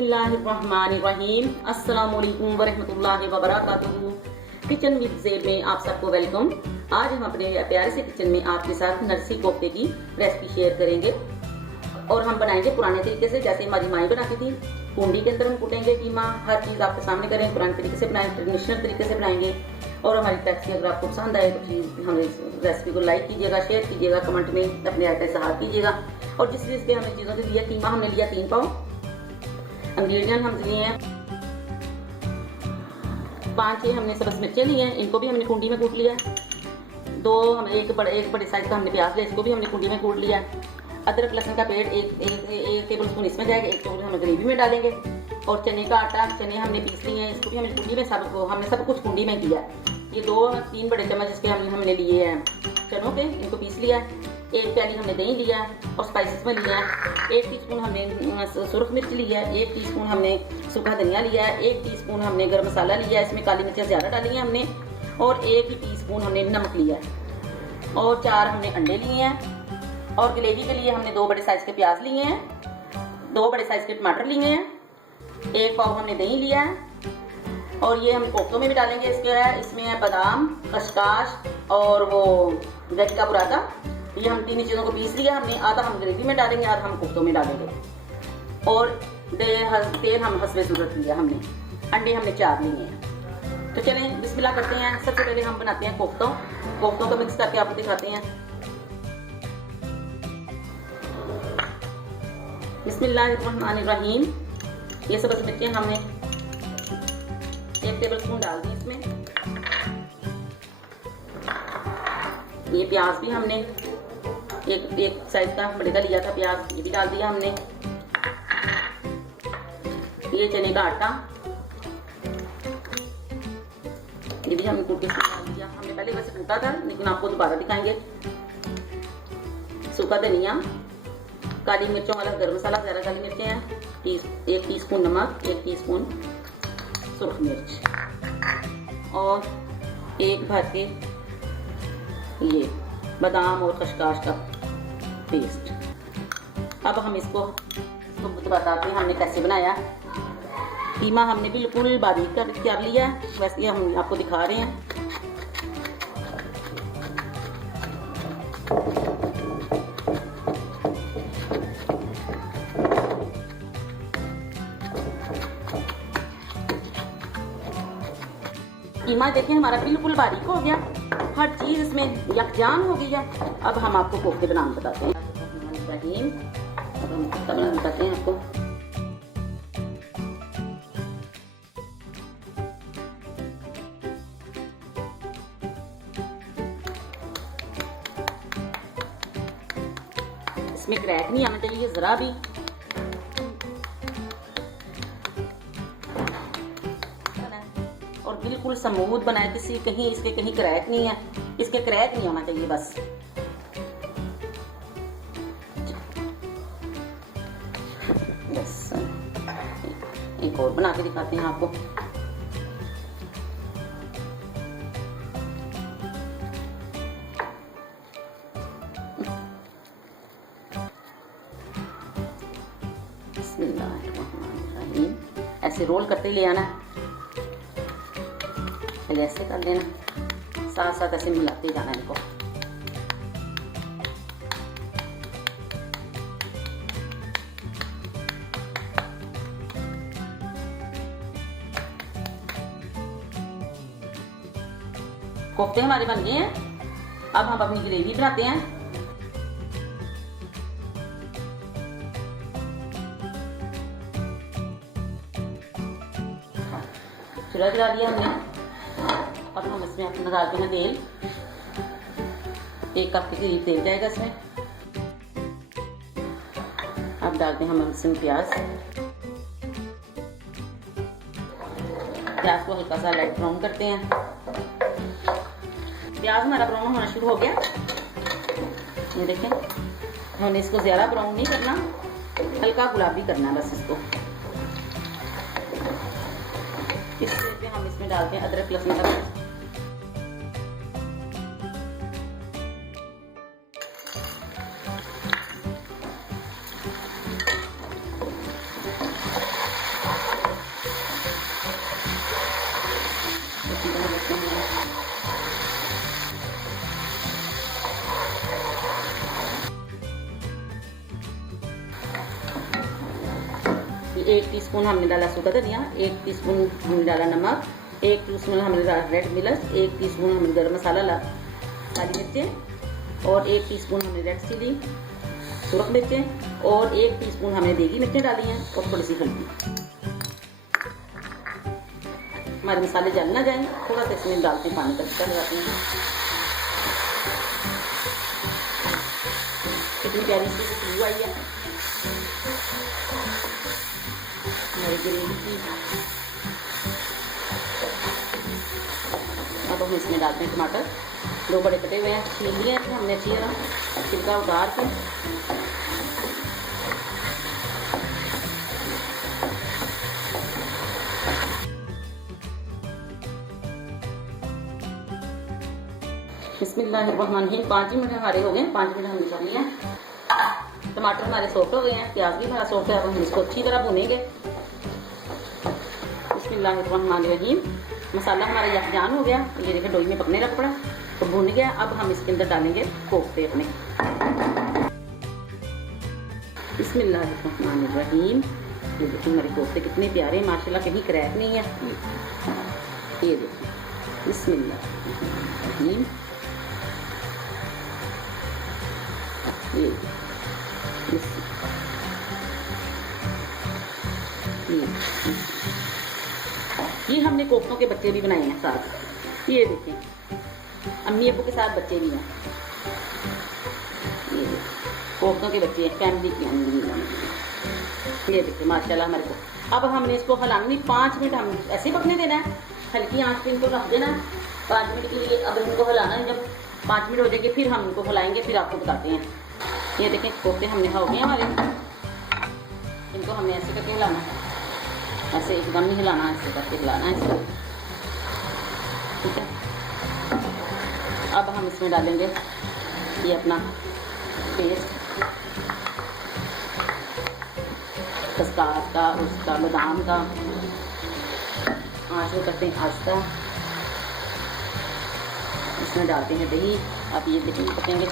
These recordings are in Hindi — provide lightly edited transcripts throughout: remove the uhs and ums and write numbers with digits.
बिस्मिल्लाहिर्रहमानिर्रहीम। अस्सलामु अलैकुम वरहमतुल्लाहि वबरकातुहू। किचन विद ज़ेब में आप सबको वेलकम। आज हम अपने प्यारे से किचन में आपके साथ नरसी कोफ्ते की रेसिपी शेयर करेंगे और हम बनाएंगे पुराने तरीके से, जैसे हमारी माई बनाती थी। कुंडी के अंदर हम कुटेंगे कीमा, हर चीज़ आपके सामने करेंगे, पुराने तरीके से बनाएंगे, ट्रेडिशनल तरीके से बनाएंगे। और हमारी रेसिपी अगर आपको पसंद आए तो प्लीज़ हमें रेसिपी को लाइक कीजिएगा, शेयर कीजिएगा, कमेंट में अपने आइडिया से हाथ कीजिएगा। और जिस चीज़ के हमने चीज़ों के लिया, कीमा हमने लिया 3 पाव, इंग्रेडिएंट हम लिए हैं 5-6 हमने सब्ज़ मिर्चें ली हैं, इनको भी हमने कुंडी में कूट लिया। 2 हमने एक बड़े साइज का हमने प्याज लिया, इसको भी हमने कुंडी में कूट लिया। अदरक लहसुन का पेड़ एक टेबल स्पून इसमें जाएगा, 1 टेबल हम ग्रेवी में डालेंगे। और चने का आटा, चने हमने पीस लिए हैं, इसको भी हमने कुंडी में हमने सब कुछ कुंडी में किया। ये 2-3 बड़े चम्मच इसके हमने लिए हैं चनों के, इनको पीस लिया। 1 प्याली हमने दही लिया और स्पाइसेस में लिया है। 1 टीस्पून हमने सुरख मिर्च लिया है, 1 टीस्पून हमने सूखा धनिया लिया है, 1 टीस्पून हमने गरम मसाला लिया है, इसमें काली मिर्चें ज़्यादा डाली हैं हमने, और 1 टीस्पून हमने नमक लिया है, और 4 हमने अंडे लिए हैं। और ग्रेवी के लिए हमने 2 बड़े साइज़ के प्याज लिए हैं, 2 बड़े साइज़ के टमाटर लिए हैं, 1 पाव हमने दही लिया है। और ये हम कोफ्तों में भी डालेंगे। इसमें है बादाम, खसखस और वो गज का बुरादा। ये हम 3 चीज़ों को पीस लिया हमने, आधा हम ग्रेवी में डालेंगे, आधा हम कोफ्तों में डालेंगे। और तेल हम हस्बे ज़रूरत लिया हमने। अंडे हमने 4 लिए हैं। तो चलें बिस्मिल्लाह करते हैं। सबसे पहले हम बनाते हैं कोफ्तों को मिक्स करके आपको दिखाते हैं। बिस्मिल्लाहिर्रहमानिर्रहीम। ये सब्ज़ मिर्चें हमने 1 टेबल स्पून डाल दी इसमें। ये प्याज भी हमने एक साइज का बड़े का लिया था प्याज, ये भी डाल दिया हमने। ये चने का आटा, ये भी हमने कूट के डाल दिया। हमने पहले वैसे कूटा था, लेकिन आपको दोबारा दिखाएंगे। सूखा धनिया, काली मिर्चों वाला गरम मसाला, ज़्यादा काली मिर्चें हैं, 1 टीस्पून नमक, 1 टीस्पून सुरख मिर्च, और 1 भर के ये बादाम और खसखस का पेस्ट। अब हम इसको बताते हैं हमने कैसे बनाया। कीमा हमने बिल्कुल बारीक कर लिया है, वैसे हम आपको दिखा रहे हैं। कीमा देखें हमारा बिल्कुल बारीक हो गया, हर चीज़ इसमें यकजान हो गई है। अब हम आपको कोफ्ते बनाना बताते हैं। अब हम कोफ्ता बनाना बताते हैं आपको। इसमें क्रैक नहीं आना चाहिए ज़रा भी। और बिल्कुल स्मूथ बनाए, कहीं इसके कहीं क्रैक नहीं है, इसके क्रैक नहीं होना चाहिए बस। बस एक और बना के दिखाते हैं आपको। बिस्मिल्लाहिर्रहमानिर्रहीम। ऐसे रोल करते ले आना, पहले ऐसे कर लेना, साथ साथ ऐसे मिलाते जाना इनको। कोफ्ते हमारे बन गए हैं। अब हम अपनी ग्रेवी बनाते हैं। चूल्हा जला दिया हमने। अब हम इसमें अपना डालते हैं तेल। 1 कप के करीब तेल जाएगा इसमें। अब डालते हैं हम इसमें प्याज को हल्का सा लाइट ब्राउन करते हैं। प्याज हमारा ब्राउन होना शुरू हो गया, ये देखें। हमने इसको ज़्यादा ब्राउन नहीं करना, हल्का गुलाबी करना है बस इसको। इससे हम इसमें डालते हैं अदरक लहसुन का पेस्ट। 1 टीस्पून हमने डाला सूखा धनिया, 1 टीस्पून हमने डाला नमक, 1 टीस्पून हमने डाला रेड मिर्च, 1 टीस्पून हमने गरम मसाला काली मिर्चें और 1 टीस्पून हमने रेड चिली सुरख मिर्चें और 1 टीस्पून हमने देगी मिर्चें डाली हैं और थोड़ी सी हल्दी। हमारे मसाले जल ना जाएं, थोड़ा सा इसमें डालते हैं पानी का तड़का लगाते हैं। कितनी प्यारी सी खुशबू आई है हमारी ग्रेवी की। अब हम इसमें डालते हैं टमाटर, 2 बड़े कटे हुए हैं, छील लिए हैं हमने अच्छी तरह, छिलका उतार के। बिस्मिल्लाहिर्रहमानिर्रहीम। 5 मिनट हमारे हो गए, 5 मिनट हमने कर लिया। टमाटर हमारे सॉफ्ट हो गए हैं, प्याज भी हमारा सॉफ्ट है। अब हम इसको अच्छी तरह भूनेंगे। बिस्मिल्लाहिर्रहमानिर्रहीम। मसाला हमारा यकजान हो गया, ये देखिए डोई में पकने लग पड़ा तो भून गया। अब हम इसके अंदर डालेंगे कोफ्ते अपने। बिस्मिल्लाहिर्रहमानिर्रहीम। ये देखिए हमारे कोफ्ते कितने प्यारे माशाल्लाह, कहीं क्रैक नहीं है। ये देखिए बिस्मिल्लाहिर्रहमानिर्रहीम। ये हमने कोफ्तों के बच्चे भी बनाए हैं साथ। ये देखें अम्मी अब्बू के साथ बच्चे भी हैं। ये कोफ्तों के बच्चे हैं, फैमिली की अम्मी। ये देखिए माशाल्लाह हमारे को। अब हमने इसको हलाना नहीं, 5 मिनट हम ऐसे पकने देना है, हल्की आंच पे इनको रख देना है 5 मिनट के लिए। अब इनको हिलाना है, जब 5 मिनट हो जाएंगे फिर हम इनको हिलाएंगे, फिर आपको बताते हैं। ये देखें कोफ्ते हमने हो गए हमारे। इनको हमने ऐसे करके हिलाना है, ऐसे एकदम नहीं हिलाना है, ऐसे करके हिलाना है इसको, ठीक है। अब हम इसमें डालेंगे ये अपना पेस्ट कस्टार्ड का, उसका बादाम का। आँच में करते हैं आस्ता। इसमें डालते हैं दही। अब ये दही पकेंगे।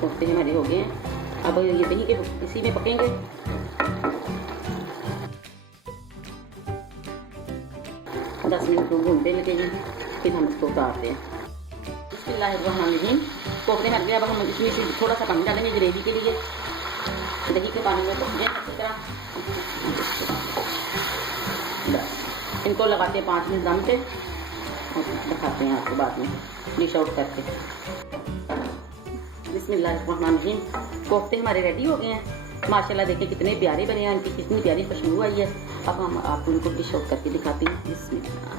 कोफ्ते हमारे हो गए हैं। अब ये दही के इसी में पकेंगे। दस मिनट को भूनते लगेंगे, फिर हम इसको उतारते हैं। बिस्मिल्लाहिर्रहमानिर्रहीम। कोफ्ते मर गए। अब हम इसमें से थोड़ा सा पानी डालेंगे ग्रेवी के लिए। दही के पानी में पकेंगे अच्छी तरह। बस इनको लगाते हैं 5 मिनट दम पे और दिखाते हैं आपको बाद में डिश आउट करके। बिस्मिल्लाहिर्रहमानिर्रहीम। कोफ्ते हमारे रेडी हो गए हैं माशाल्लाह। देखिए कितने प्यारे बने हैं, इनकी कितनी प्यारी खुशबू आई है। अब हम आपको इनको डिश आउट करके दिखाते हैं। बिस्मिल्लाह।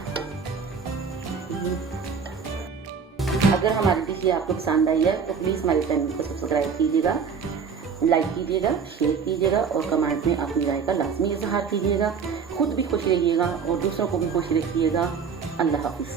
अगर हमारी डिश ये आपको पसंद आई है तो प्लीज़ हमारे चैनल को सब्सक्राइब कीजिएगा, लाइक कीजिएगा, शेयर कीजिएगा और कमेंट में अपनी राय का लाजमी इजहार कीजिएगा। खुद भी खुश रहिएगा और दूसरों को भी खुश रखिएगा। अल्लाह हाफिज़।